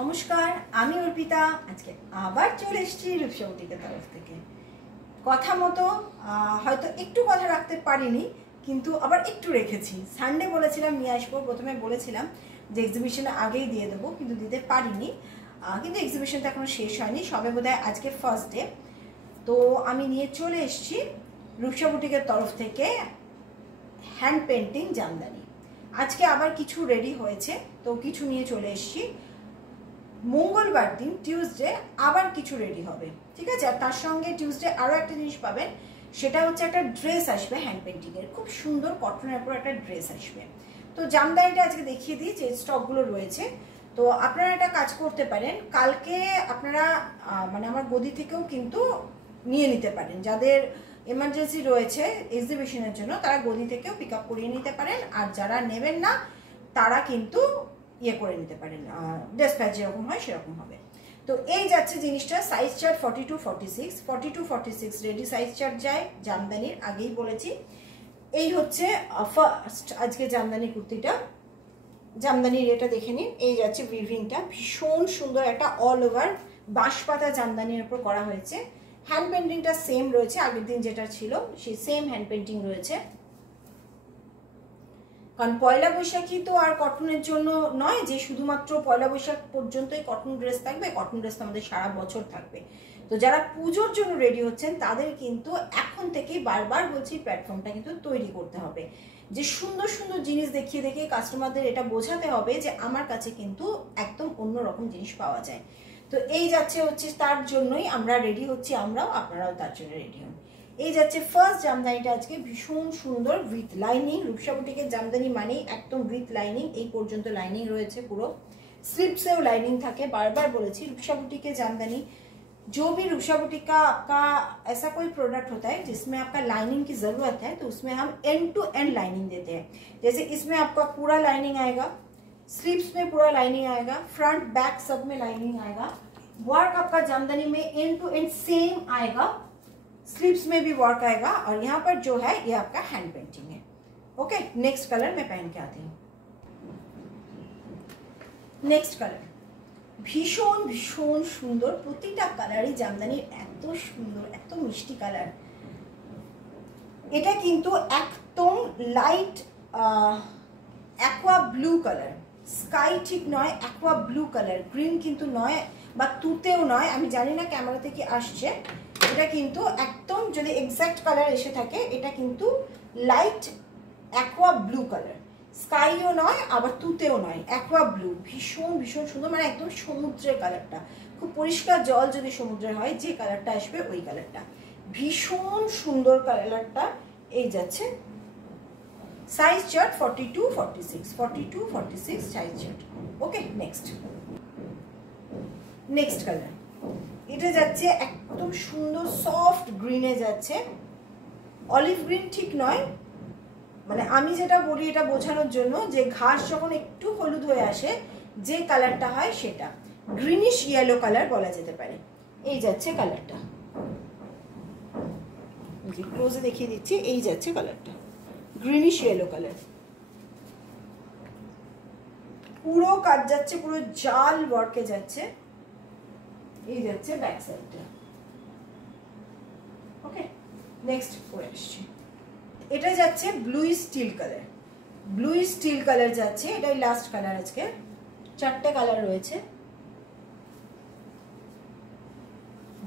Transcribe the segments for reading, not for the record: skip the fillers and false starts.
নমস্কার, আমি অর্পিতা। আজকে আবার চলে এসেছি রূপসা বুটিকের তরফ থেকে। কথা মতো হয়তো একটু কথা রাখতে পারিনি, কিন্তু আবার একটু রেখেছি। সানডে বলেছিলাম নিয়ে আসবো, প্রথমে বলেছিলাম যে এক্সিবিশনে আগেই দিয়ে দেবো, কিন্তু দিতে পারিনি। কিন্তু এক্সিবিশনটা এখনো শেষ হয়নি, সবে বোধহয় আজকে ফার্স্ট ডে। তো আমি নিয়ে চলে এসেছি রূপসা বুটিকের তরফ থেকে হ্যান্ড পেন্টিং জামদানি। আজকে আবার কিছু রেডি হয়েছে, তো কিছু নিয়ে চলে এসেছি। মঙ্গলবার দিন টিউসডে আবার কিছু রেডি হবে, ঠিক আছে। আর তার সঙ্গে টিউসডে আরও একটা জিনিস পাবেন, সেটা হচ্ছে একটা ড্রেস আসবে হ্যান্ড পেন্টিংয়ের, খুব সুন্দর কটনের উপর একটা ড্রেস আসবে। তো জামদানিটা আজকে দেখিয়ে দিই যে স্টকগুলো রয়েছে। তো আপনারা একটা কাজ করতে পারেন, কালকে আপনারা মানে আমার গদি থেকেও কিন্তু নিয়ে নিতে পারেন। যাদের এমার্জেন্সি রয়েছে এক্সিবিশনের জন্য, তারা গদি থেকেও পিক আপ করিয়ে নিতে পারেন। আর যারা নেবেন না তারা কিন্তু ইয়ে করে নিতে পারেন, ডেসপ্যাচ যেরকম হয় সেরকম হবে। তো এই যাচ্ছে জিনিসটা। Size chart 42-46 ready size chart যায় জামদানির, আগেই বলেছি। এই হচ্ছে ফার্স্ট আজকে জামদানি কুর্তিটা। জামদানির এটা দেখে নিন, এই যাচ্ছে উইভিংটা, ভীষণ সুন্দর একটা অল ওভার বাঁশপাতা জামদানির উপর করা হয়েছে। হ্যান্ড পেন্টিংটা সেম রয়েছে, আগের দিন যেটা ছিল সেই সেম হ্যান্ড পেন্টিং রয়েছে। কারণ পয়লা বৈশাখী তো আর কটনের জন্য নয় যে শুধুমাত্র পয়লা বৈশাখ পর্যন্তই কটন ড্রেস থাকবে, কটন ড্রেস তো আমাদের সারা বছর থাকবে। তো যারা পুজোর জন্য রেডি হচ্ছেন তাদের কিন্তু এখন থেকেই বারবার বলছি প্ল্যাটফর্মটা কিন্তু তৈরি করতে হবে, যে সুন্দর সুন্দর জিনিস দেখিয়ে দেখিয়ে কাস্টমারদের এটা বোঝাতে হবে যে আমার কাছে কিন্তু একদম অন্যরকম জিনিস পাওয়া যায়। তো এই যাচ্ছে হচ্ছে তার জন্যই আমরা রেডি হচ্ছি, আমরাও, আপনারাও তার জন্য রেডি হন। এই যাচ্ছে ফার্স্ট জামদানিটা আজকে, ভীষণ সুন্দর উইথ লাইনিং। রূপসা বুটিকের জামদানি মানেই একদম উইথ লাইনিং, এই পর্যন্ত লাইনিং রয়েছে পুরো, স্লিপসেও लाइनिंग থাকে। बार-बार बोलेছি रूपसा बुटीक के जामदानी, जो भी रूपसा बुटीक का आपका ऐसा कोई प्रोडक्ट होता है जिसमें आपका लाइनिंग की जरूरत है, तो उसमें हम एंड टू एंड लाइनिंग देते हैं। जैसे इसमें आपका पूरा लाइनिंग आएगा, स्लीव्स में पूरा लाइनिंग आएगा, फ्रंट बैक सब में लाइनिंग आएगा। वर्क आपका जामदानी में एंड टू एंड सेम आएगा, स्लीव्स में भी वर्क आएगा। और यहाँ पर जो है ये आपका हैंड पेंटिंग है। ओके, नेक्स्ट कलर मैं पहन के आती हूँ। नेक्स्ट कलर भीषण भीषण सुंदर, प्रतिटा कलरই জামদানির এত সুন্দর, এত মিষ্টি কালার। এটা কিন্তু একদম light aqua blue colour, sky ঠিক নয়, অ্যাকোয়া ব্লু কালার, গ্রিন কিন্তু নয় বা তুতেও নয়। আমি জানি না ক্যামেরাতে কি আসছে, এটা কিন্তু একদম যদি এক্স্যাক্ট কালার এসে থাকে, এটা কিন্তু লাইট অ্যাকোয়া ব্লু কালার, স্কাইও নয় আবার তুতেও নয়, অ্যাকোয়া ব্লু, ভীষণ ভীষণ সুন্দর। মানে একদম সমুদ্রের কালারটা, খুব পরিষ্কার জল যদি সমুদ্রের হয় যে কালারটা আসবে ওই কালারটা, ভীষণ সুন্দর কালারটা। এই যাচ্ছে সাইজ চার্ট 42-46 সাইজ চার্ট। ওকে, নেক্সট কালার। এটা যাচ্ছে একদম সুন্দর সফট গ্রিনে যাচ্ছে, অলিভ গ্রিন ঠিক নয়, মানে আমি যেটা বলি এটা বোঝানোর জন্য যে ঘাস যখন একটু হলুদ হয়ে আসে যে কালারটা হয় সেটা গ্রিনিশ ইয়েলো কালার বলা যেতে পারে। এই যাচ্ছে কালারটা, ক্লোজে দেখিয়ে দিচ্ছি। এই যাচ্ছে কালারটা, গ্রিনিশ ইয়েলো কালার, পুরো কাজ যাচ্ছে, পুরো জাল ওয়ার্কে যাচ্ছে। এই যাচ্ছে ব্যাক সাইডটা। ওকে, নেক্সট পরে আসছি। এটা যাচ্ছে blue steel colour, blue steel colour যাচ্ছে, এটাই লাস্ট কালার আজকে, চারটে কালার রয়েছে।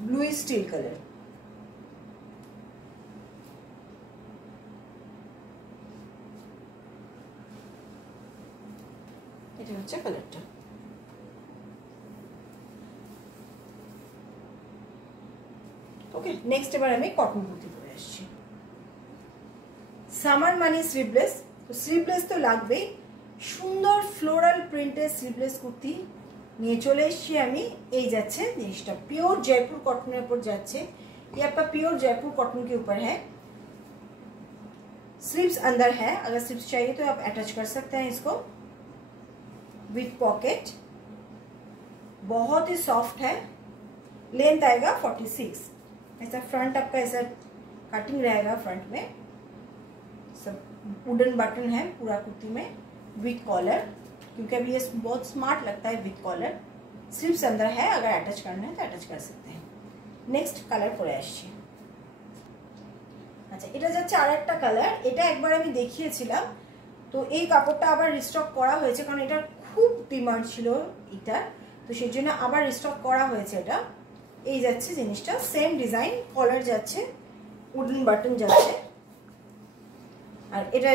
ব্লু স্টিল কালার, এটা হচ্ছে কালারটা। ওকে, নেক্সট এবার আমি কটন কুর্তি পরে আসছি। সামার মানে স্লিভলেস, তো স্লিভলেস তো লাগবেই। সুন্দর ফ্লোরাল প্রিন্টের স্লিভলেস কুর্তি নিয়ে চলে এসেছি আমি। এই যাচ্ছে জিনিসটা, प्योर जयपुर कॉटन के ऊपर जाচ্ছে, ये आपका प्योर जयपुर कॉटन के ऊपर है। स्लीव्स अंदर है, अगर स्लीव्स चाहिए तो आप अटैच कर सकते हैं इसको विथ पॉकेट। बहुत ही सॉफ्ट है, लेंथ आएगा 46। ऐसा फ्रंट आपका ऐसा कटिंग रहेगा, फ्रंट में सब वुडन बटन है पूरा कुर्ती में, विथ कॉलर, क्योंकि अभी ये बहुत स्मार्ट लगता है विथ कॉलर। स्लीव्स अंदर है, अगर अटैच करना है तो अटैच कर सकते हैं। नेक्स्ट কালার পরে আসছি। আচ্ছা, এটা যাচ্ছে আর একটা কালার। এটা একবার আমি দেখিয়েছিলাম, তো এই কাপড়টা আবার রিস্টক করা হয়েছে, কারণ এটা খুব ডিমান্ড ছিল এটা, তো সেই জন্য আবার রিস্টক করা হয়েছে। এটা এই যাচ্ছে জিনিসটা, সেম ডিজাইন, কলার যাচ্ছে, উডেন বাটন যাচ্ছে, আর এটা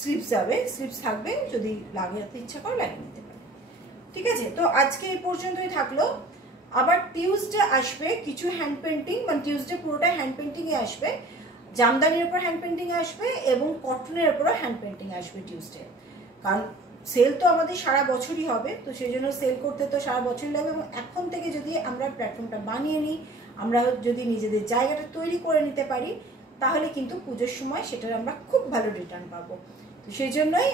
স্লিভস যাবে, স্লিভস থাকবে, যদি লাগাতে ইচ্ছা করে লাগিয়ে নিতে পারে। ঠিক আছে, তো আজকে এই পর্যন্তই থাকলো। আবার টিউসডে আসবে কিছু হ্যান্ড পেন্টিং, মানে টিউসডে পুরোটা হ্যান্ড পেন্টিংয়ে আসবে, জামদানির উপর হ্যান্ড পেন্টিং আসবে এবং কটনের উপরও হ্যান্ড পেন্টিং আসবে টিউসডে। কারণ সেল তো আমাদের সারা বছরই হবে, তো সেই জন্য সেল করতে তো সারা বছরই লাগবে, এবং এখন থেকে যদি আমরা প্ল্যাটফর্মটা বানিয়ে নিই, আমরা যদি নিজেদের জায়গাটা তৈরি করে নিতে পারি, তাহলে কিন্তু পুজোর সময় সেটার আমরা খুব ভালো রিটার্ন পাবো। তো সেই জন্যই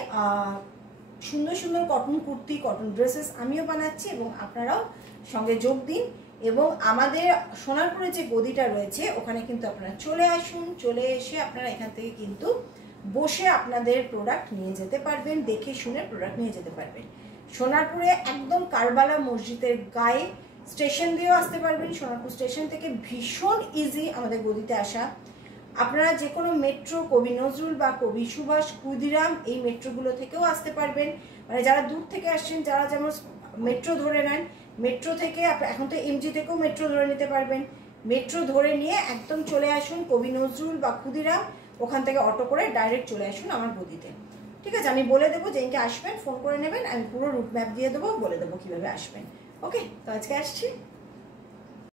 সুন্দর সুন্দর কটন কুর্তি, কটন ড্রেসেস আমিও বানাচ্ছি, এবং আপনারাও সঙ্গে যোগ দিন। এবং আমাদের সোনারপুরে যে গদিটা রয়েছে ওখানে কিন্তু আপনারা চলে আসুন, চলে এসে আপনারা এখান থেকে কিন্তু বসে আপনাদের প্রোডাক্ট নিয়ে যেতে পারবেন, দেখে শুনে প্রোডাক্ট নিয়ে যেতে পারবেন। সোনারপুরে একদম কারবালা মসজিদের গায়ে, স্টেশন দিয়েও আসতে পারবেন, সোনারপুর স্টেশন থেকে ভীষণ ইজি আমাদের গদিতে আসা। আপনারা যে কোনো মেট্রো, কবি নজরুল বা কবি সুভাষ, ক্ষুদিরাম, এই মেট্রোগুলো থেকেও আসতে পারবেন। মানে যারা দূর থেকে আসছেন, যারা যেমন মেট্রো ধরে নেন, মেট্রো থেকে এখন তো এমজি থেকেও মেট্রো ধরে নিতে পারবেন, মেট্রো ধরে নিয়ে একদম চলে আসুন কবি নজরুল বা ক্ষুদিরাম, ওখান থেকে অটো করে ডাইরেক্ট চলে আসুন আমার গদিতে। ঠিক আছে, আমি বলে দেবো যেদিনকে আসবেন ফোন করে নেবেন, আমি পুরো রুট ম্যাপ দিয়ে দেবো, বলে দেবো কীভাবে আসবেন। ওকে, তো আজকে আসছি।